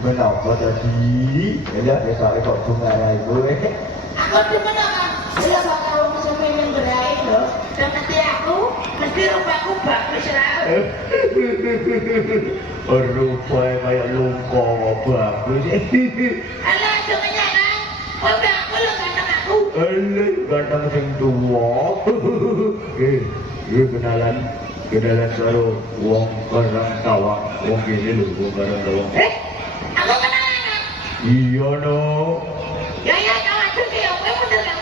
Menapa tadi? Ya, saya kok sungai gue. Aku demen apa? Saya bakal bisa main berai loh. Dan nanti aku mesti rupaku bagus lah. Rupa kayak luka bagus. Alah, cumanya kan? Udah aku lo ganteng aku. Alah, ganteng sing tua. Kenalan karo wong Karang Tawang. Wong kene lho, wong Karang Tawang. Aku kenalan kan? Iya no. Ya kau maju sih, aku mundur kan?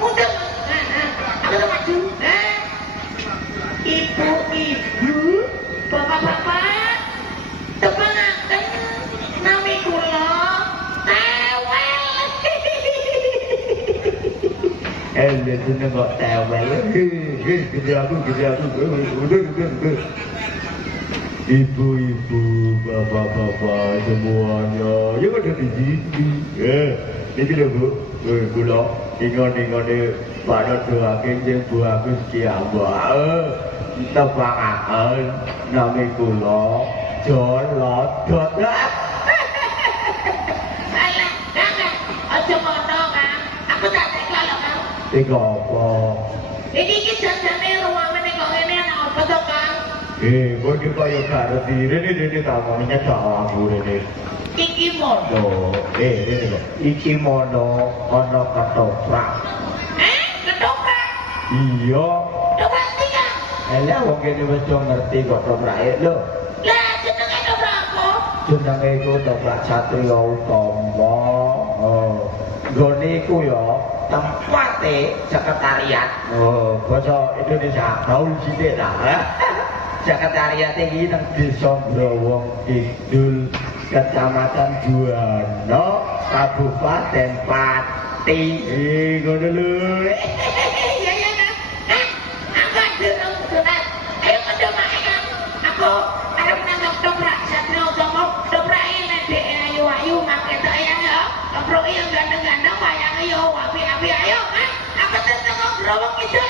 Mundur. Aku tuh maju. Ibu-ibu, bapak-bapak, tepangaken nami kula tewel. Seneng kok tewel. Gede aku. Udah. Ibu-ibu, bapak-bapak semuanya, ya ada di sini. Ini lho Bu, kula ingon-ingone pada doaken sing bagus kiambak. Tepangaken nami kula Jolodot. Alah, Kang, aja ngono, Kang. Aku tak tega lho, Kang. Tega apa? Iki jajane ruangane kok ngene ana apa to, Kang? Kok iki kaya gak ngerti. Rene tamane nyedok aku rene. Iki mono. Rene kok. Iki mono ana ketoprak. Ketoprak? Iya. Ketoprak iki, Kang? Elah wong kene wis do ngerti kok toprake lho. Lah jenenge ketoprak apa? Jenenge iku toprak Satria Utama. Nggone iku ya tempate sekretariat. Basa Indonesia gaul sithik lah. Sekretariat iki nang Desa Growong Kidul, Kecamatan Juwana, Kabupaten Pati. Ngono lho. Iya, Kang. Aku durung sunat. Ayo mendomae, Kang. Aku arep nangkep ketoprak Satria Utama. Ketoprak nek ayu-ayu make tok ya. Ketoprak yang ganteng-ganteng wayange yo apik-apik. Ayo, Kang. Aku tetep Growong Kidul.